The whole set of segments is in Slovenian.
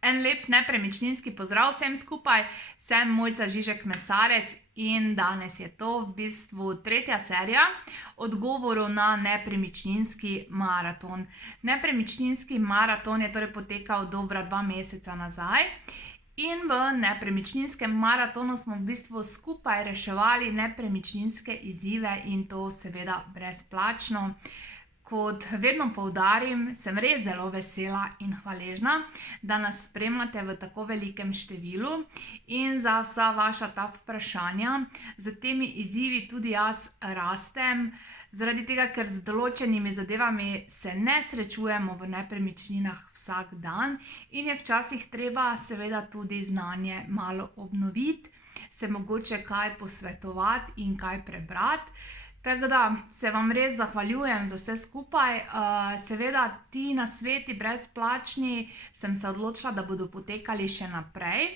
En lep nepremičninski pozdrav vsem skupaj, sem Mojca Žižek Mesarec in danes je to v bistvu tretja serija odgovorov na nepremičninski maraton. Nepremičninski maraton je torej potekal dobra 2 meseca nazaj in v nepremičninskem maratonu smo v bistvu skupaj reševali nepremičninske izzive in to seveda brezplačno. Kot vedno poudarim, sem res zelo vesela in hvaležna, da nas spremljate v tako velikem številu in za vsa vaša ta vprašanja. Z temi izzivi tudi jaz rastem, zaradi tega, ker z določenimi zadevami se ne srečujemo v nepremičninah vsak dan in je včasih treba seveda tudi znanje malo obnoviti, se mogoče kaj posvetovati in kaj prebrati. Tako da se vam res zahvaljujem za vse skupaj. Seveda ti nasveti brezplačni sem se odločila, da bodo potekali še naprej.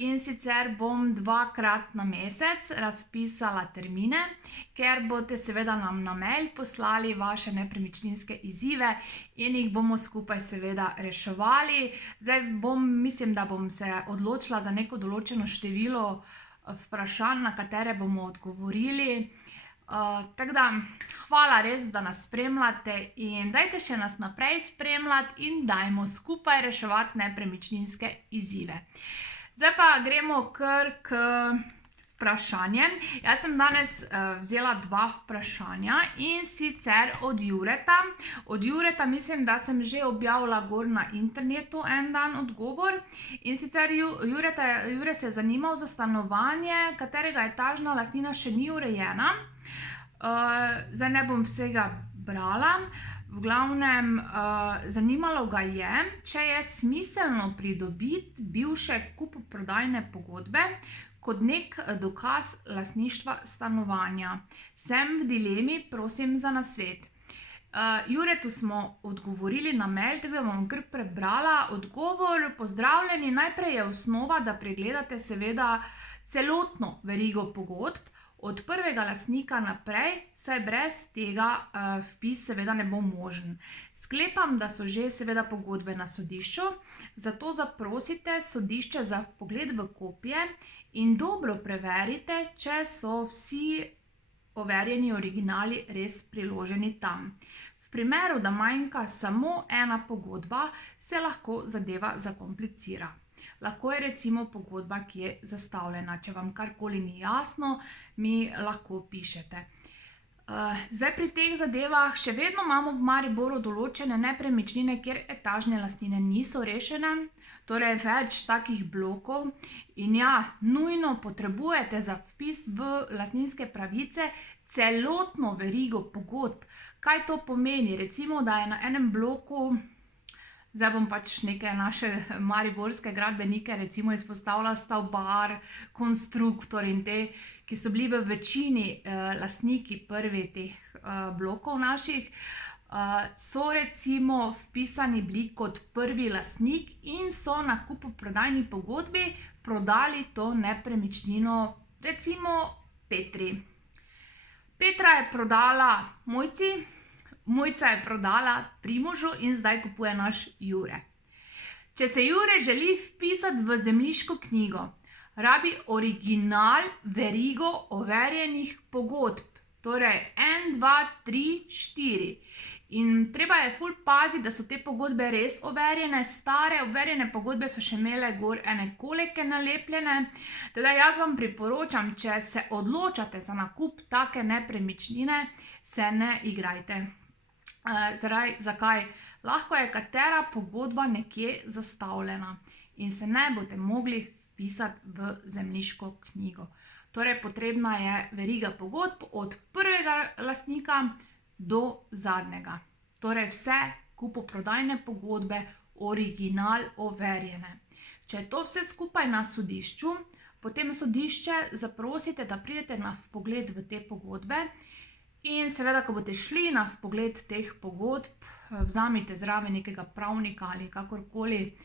In sicer bom 2-krat na mesec razpisala termine, ker boste seveda nam na mail poslali vaše nepremičninske izzive in jih bomo skupaj seveda reševali. Zdaj mislim, da bom se odločila za neko določeno število vprašanj, na katere bomo odgovorili. Tako da, hvala res, da nas spremljate in dajte še nas naprej spremljati in dajmo skupaj reševati nepremičninske izzive. Zdaj pa gremo kar k vprašanjem. Jaz sem danes vzela 2 vprašanja in sicer od Jureta. Od Jureta mislim, da sem že objavila gor na internetu en dan odgovor. In sicer Jure se je zanimal za stanovanje, katerega etažna lastnina še ni urejena. Zdaj ne bom vsega brala. V glavnem, zanimalo ga je, če je smiselno pridobiti bivše kupoprodajne pogodbe kot nek dokaz lastništva stanovanja. Sem v dilemi, prosim za nasvet. Juretu smo odgovorili na mail, tako da bom kar prebrala odgovor. Pozdravljeni, najprej je osnova, da pregledate seveda celotno verigo pogodb od prvega lastnika naprej, saj brez tega vpis seveda ne bo možen. Sklepam, da so že seveda pogodbe na sodišču, zato zaprosite sodišče za vpogled v kopije in dobro preverite, če so vsi overjeni originali res priloženi tam. V primeru, da manjka samo ena pogodba, se lahko zadeva zakomplicira. Lahko je recimo pogodba, ki je zastavljena. Če vam karkoli ni jasno, mi lahko pišete. Zdaj pri teh zadevah še vedno imamo v Mariboru določene nepremičnine, kjer etažne lastnine niso rešene, torej več takih blokov. In ja, nujno potrebujete za vpis v lastninske pravice celotno verigo pogodb. Kaj to pomeni? Recimo, da je na enem bloku, zdaj bom pač neke naše mariborske gradbenike recimo izpostavila, stavbar, konstruktor in te, ki so bili v večini lastniki prvi teh blokov naših, so recimo vpisani bili kot prvi lastnik in so na kupoprodajni pogodbi prodali to nepremičnino recimo Petri. Petra je prodala Mojci, Mojca je prodala Primožu in zdaj kupuje naš Jure. Če se Jure želi vpisati v zemljiško knjigo, rabi original verigo overjenih pogodb. Torej 1, 2, 3, 4. In treba je ful paziti, da so te pogodbe res overjene. Stare overjene pogodbe so še imele gor ene koleke nalepljene. Teda jaz vam priporočam, če se odločate za nakup take nepremičnine, se ne igrajte. Zakaj? Lahko je katera pogodba nekje zastavljena in se ne boste mogli vpisati v zemljiško knjigo. Torej, potrebna je veriga pogodb od prvega lastnika do zadnjega. Torej, vse kupoprodajne pogodbe, original overjene. Če je to vse skupaj na sodišču, potem sodišče zaprosite, da pridete na vpogled v te pogodbe. In seveda, ko boste šli na vpogled teh pogodb, vzamite zraven nekega pravnika ali kakorkoli,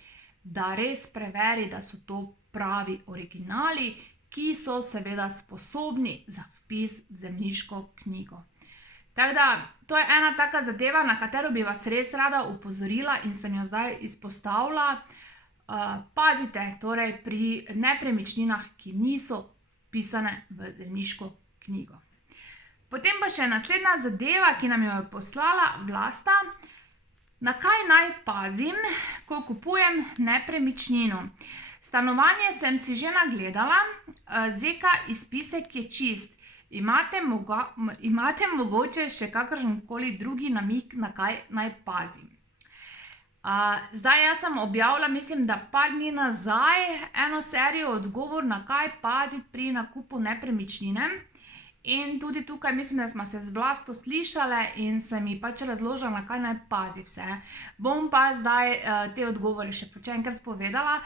da res preveri, da so to pravi originali, ki so seveda sposobni za vpis v zemljiško knjigo. Tako da, to je ena taka zadeva, na katero bi vas res rada opozorila in sem jo zdaj izpostavila. pazite torej pri nepremičninah, ki niso vpisane v zemljiško knjigo. Potem pa še naslednja zadeva, ki nam jo je poslala Vlasta. Na kaj naj pazim, ko kupujem nepremičnino? Stanovanje sem si že nagledala, ZK izpisek je čist. Imate mogoče še kakršenkoli drugi namig, na kaj naj pazim? Zdaj, jaz sem objavila, mislim, da par dni nazaj, eno serijo odgovor, na kaj paziti pri nakupu nepremičnine. In tudi tukaj mislim, da smo se z Vlasto slišale in se mi pač razložila, na kaj naj pazi vse. Bom pa zdaj te odgovore še enkrat povedala,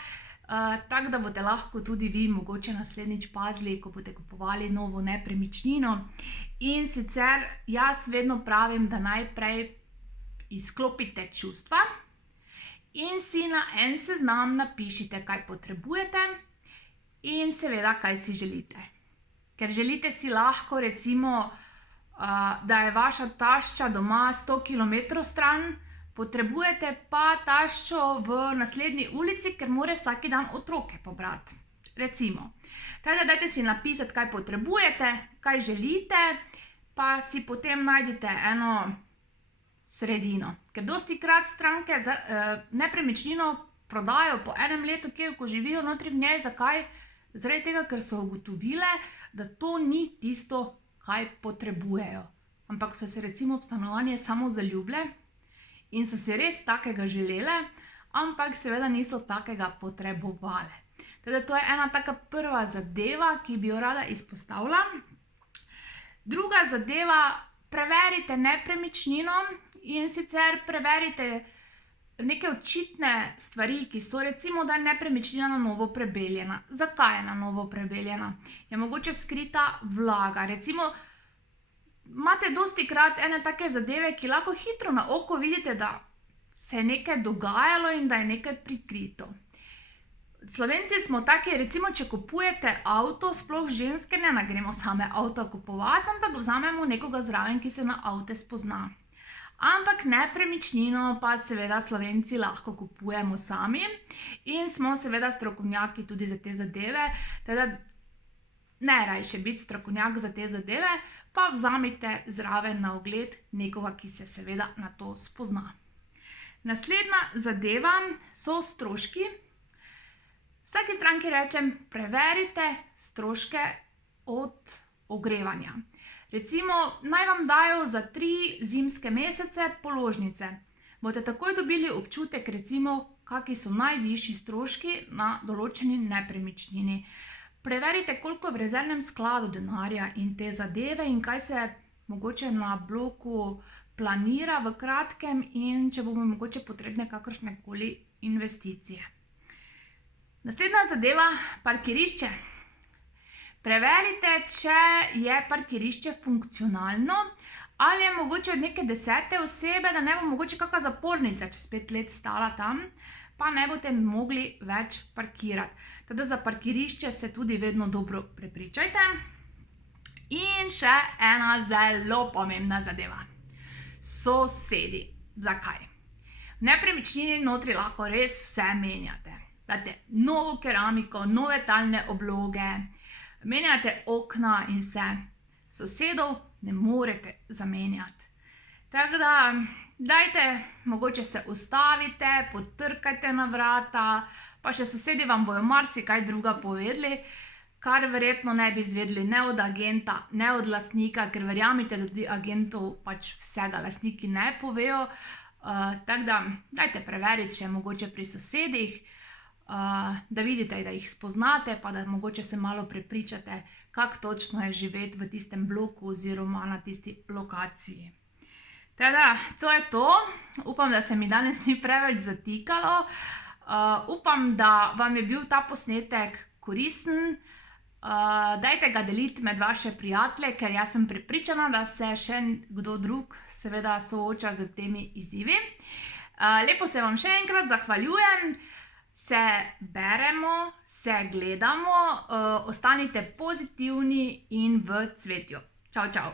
tako da boste lahko tudi vi mogoče naslednjič pazili, ko boste kupovali novo nepremičnino. In sicer jaz vedno pravim, da najprej izklopite čustva in si na en seznam napišite, kaj potrebujete in seveda, kaj si želite. Ker želite si lahko, recimo, da je vaša tašča doma 100 km stran, potrebujete pa taščo v naslednji ulici, ker mora vsak dan otroke pobrati. Recimo. Tako da dajte si napisati, kaj potrebujete, kaj želite, pa si potem najdite eno sredino. Ker dostikrat stranke nepremičnino prodajo po enem letu, ko živijo notri v njej. Zakaj? Zaradi tega, ker so ugotovile, da to ni tisto, kaj potrebujejo. Ampak so se recimo v stanovanje samo zaljubile in so si res takega želele, ampak seveda niso takega potrebovale. Teda to je ena taka prva zadeva, ki bi jo rada izpostavila. Druga zadeva, preverite nepremičnino in sicer preverite neke očitne stvari, ki so, recimo, da je nepremičnina na novo prebeljena. Zakaj je na novo prebeljena? Je mogoče skrita vlaga. Recimo, imate dostikrat ene take zadeve, ki lahko hitro na oko vidite, da se je nekaj dogajalo in da je nekaj prikrito. Slovenci smo taki, recimo, če kupujete avto, sploh ženske ne gremo same avto kupovati, ampak vzamemo nekoga zraven, ki se na avte spozna. Ampak nepremičnino pa seveda Slovenci lahko kupujemo sami in smo seveda strokovnjaki tudi za te zadeve, teda ne rajše biti strokovnjak za te zadeve, pa vzamite zraven na ogled nekoga, ki se seveda na to spozna. Naslednja zadeva so stroški. Vsaki stranki rečem, preverite stroške od ogrevanja. Recimo, naj vam dajo za 3 zimske mesece položnice. Boste takoj dobili občutek, recimo, kakšni so najvišji stroški na določeni nepremičnini. Preverite, koliko je v rezervnem skladu denarja in te zadeve in kaj se mogoče na bloku planira v kratkem in če bomo mogoče potrebne kakršnekoli investicije. Naslednja zadeva, parkirišče. Preverite, če je parkirišče funkcionalno ali je mogoče od neke 10. osebe, da ne bo mogoče kakšna zapornica čez 5 let stala tam, pa ne boste mogli več parkirati. Teda za parkirišče se tudi vedno dobro prepričajte. In še ena zelo pomembna zadeva. Sosedi. Zakaj? V nepremičnini notri lahko res vse menjate. Date novo keramiko, nove talne obloge, menjate okna in vse. Sosedov ne morete zamenjati. Tako da, dajte, mogoče se ustavite, potrkajte na vrata, pa še sosedi vam bojo marsikaj druga povedali, kar verjetno ne bi izvedeli ne od agenta, ne od lastnika, ker verjamite, da tudi agentov pač vsega lastniki ne povejo. Tako da, dajte preveriti še mogoče pri sosedih, da vidite, da jih spoznate, pa da mogoče se malo prepričate, kako točno je živeti v tistem bloku oziroma na tisti lokaciji. Teda, to je to. Upam, da se mi danes ni preveč zatikalo. Upam, da vam je bil ta posnetek koristen. Dajte ga deliti med vaše prijatelje, ker jaz sem prepričana, da se še kdo drug seveda sooča z temi izzivi. Lepo se vam še enkrat zahvaljujem. Se beremo, se gledamo, ostanite pozitivni in v cvetju. Čau, čau.